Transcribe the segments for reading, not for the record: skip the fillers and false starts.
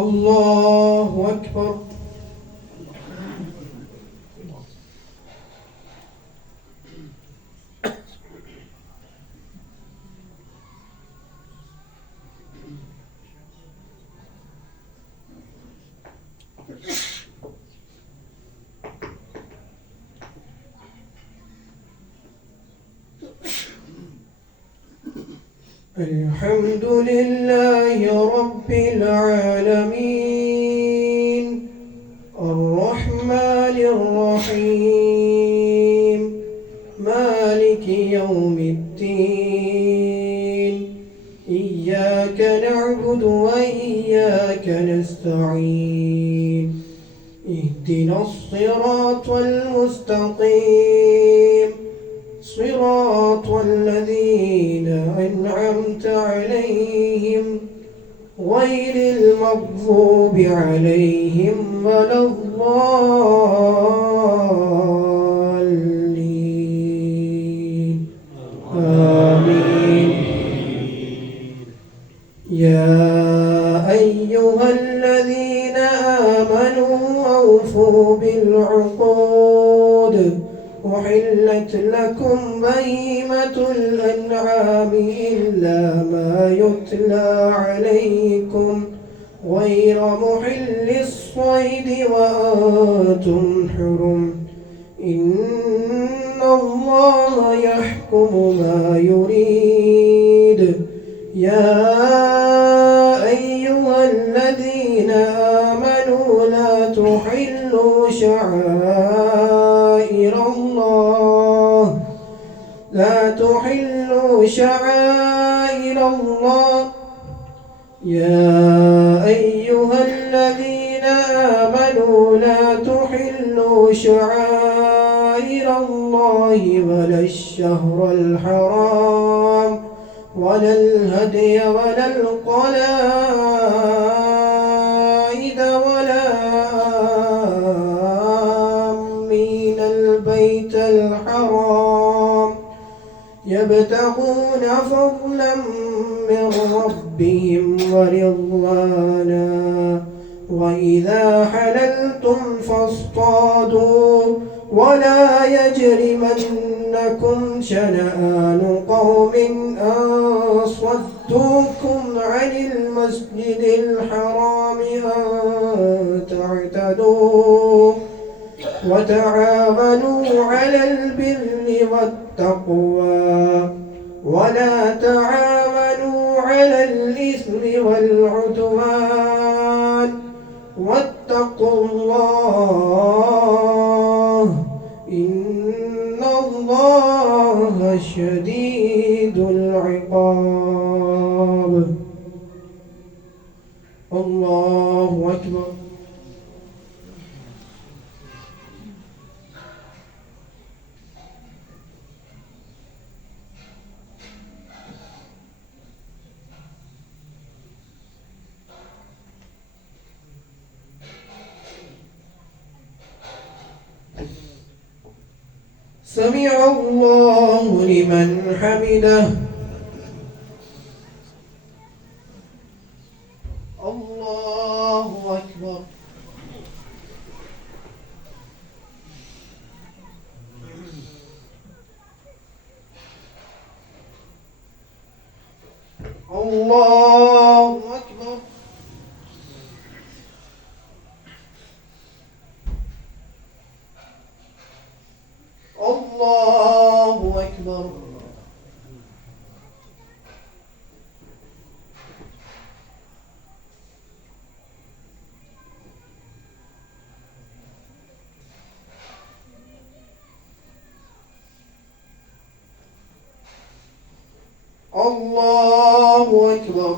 الله أكبر. الحمد لله رب العالمين الرحمن الرحيم مالك يوم الدين إياك نعبد وإياك نستعين اهدنا الصراط المستقيم صراط الذين أنعمت عليهم غير المغضوب عليهم ولا الضالين آمين. يا أيها الذين آمنوا أوفوا بالعقود أحلت لكم بهيمة الأنعام إلا ما يتلى عليكم غير محل الصيد وأنتم حرم إن الله يحكم ما يريد. يا أيها الذين آمنوا لا تحلوا شعائر الله يا أيها الذين آمنوا لا تحلوا شعائر الله ولا الشهر الحرام ولا الهدي ولا القلائد ولا آمين البيت الحرام يبتغون فضلا من ربهم ورضوانا وإذا حللتم فاصطادوا ولا يجرمنكم شنآن قوم أن صدوكم عن المسجد الحرام أن تعتدوا وتعاونوا على البر والتقوى ولا تعاونوا على الإثم والعدوان واتقوا الله إن الله شديد العقاب. الله أكبر. سمع الله لمن حمده. الله أكبر. الله أكبر. الله أكبر. الله أكبر.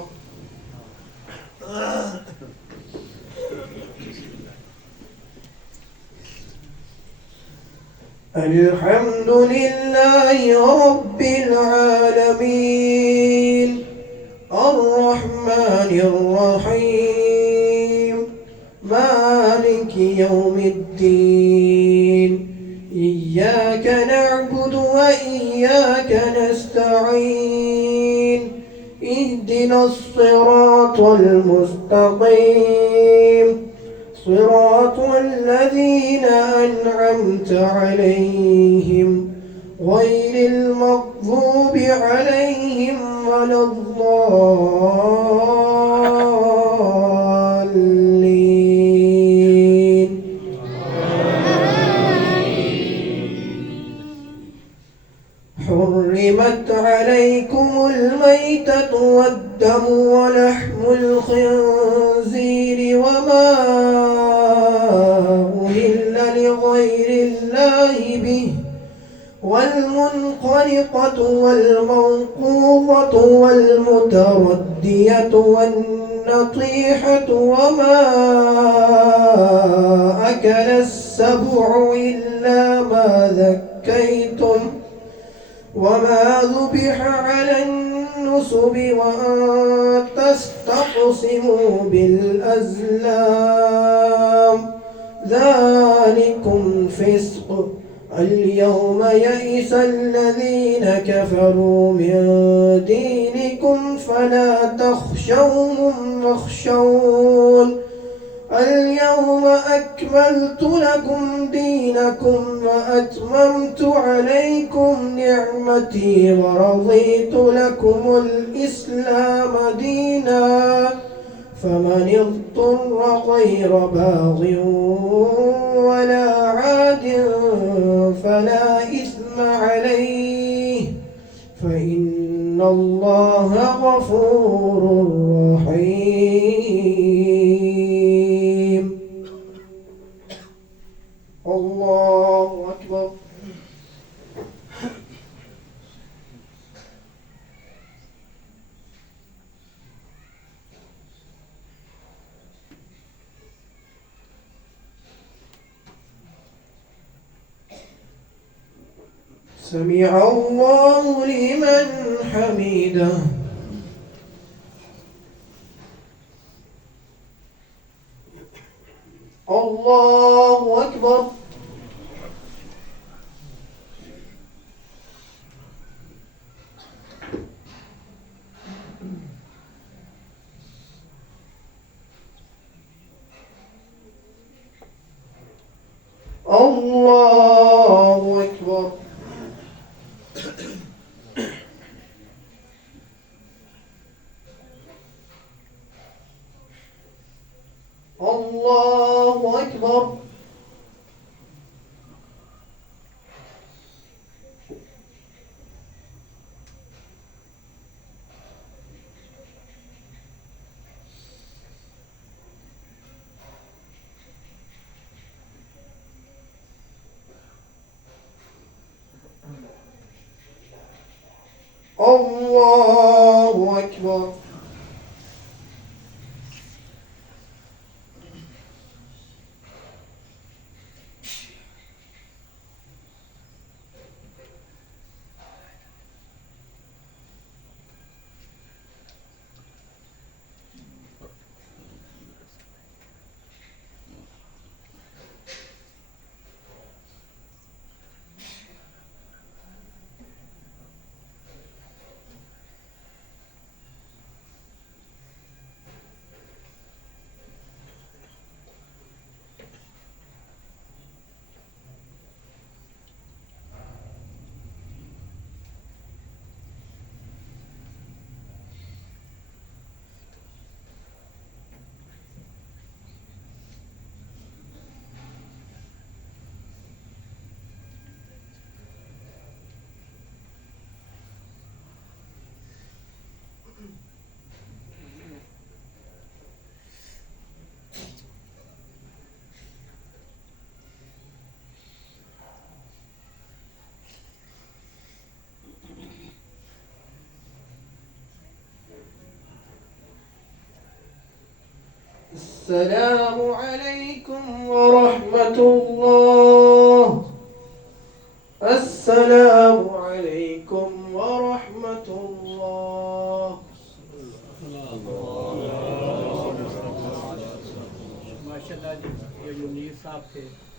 الحمد لله رب العالمين الرحمن الرحيم مالك يوم الدين إياك نعبد وإياك نستعين اهدنا الصراط المستقيم صراط الذين أنعمت عليهم غير المغضوب عليهم ولا الضالين. حرمت عليكم الميتة والدم ولحم الخنزير وما أهل لغير الله به والمنخنقة والموقوذة والمتردية والنطيحة وما أكل السبع إلا ما ذكيتم وما ذبح على النصب وأن تستقسموا بالأزلام ذلكم فسق. اليوم يئس الذين كفروا من دينكم فلا تخشوهم واخشون اليوم أكملت لكم دينكم وأتممت عليكم نعمتي ورضيت لكم الإسلام دينا فمن اضطر غير باغ ولا عاد فلا إثم عليه فإن الله غفور رحيم. الله أكبر. سمع الله لمن حمده. الله أكبر. الله أكبر. الله أكبر. الله أكبر. السلام عليكم ورحمة الله. السلام عليكم ورحمة الله. माशाल्लाह जी ये यूनिस साहब थे